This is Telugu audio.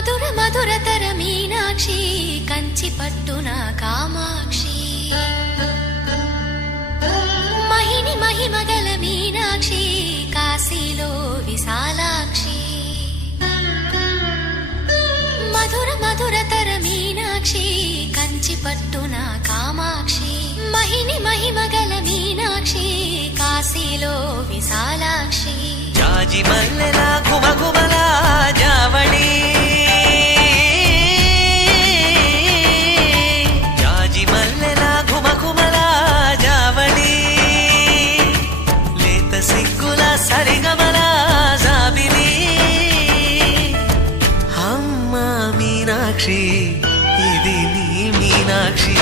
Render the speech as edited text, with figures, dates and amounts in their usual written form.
మధుర మధురతర మీనాక్షి కంచి పట్టున కామాక్షి మహిని మహిమగల మీనాక్షి కాశీలో విశాలాక్షి మధుర మధురతర మీనాక్షి కంచి పట్టున కామాక్షి మహిని మహిమగల మీనాక్షి కాశీలో విశాలాక్షి జాజి మల్లెల ఘుమఘుమల జావళి జాజి మల్లెల ఘుమఘుమల జావళి లేత సిగ్గుల సరిగమల జాబిలి అమ్మ మీనాక్షి ఇది నీ మీనాక్షి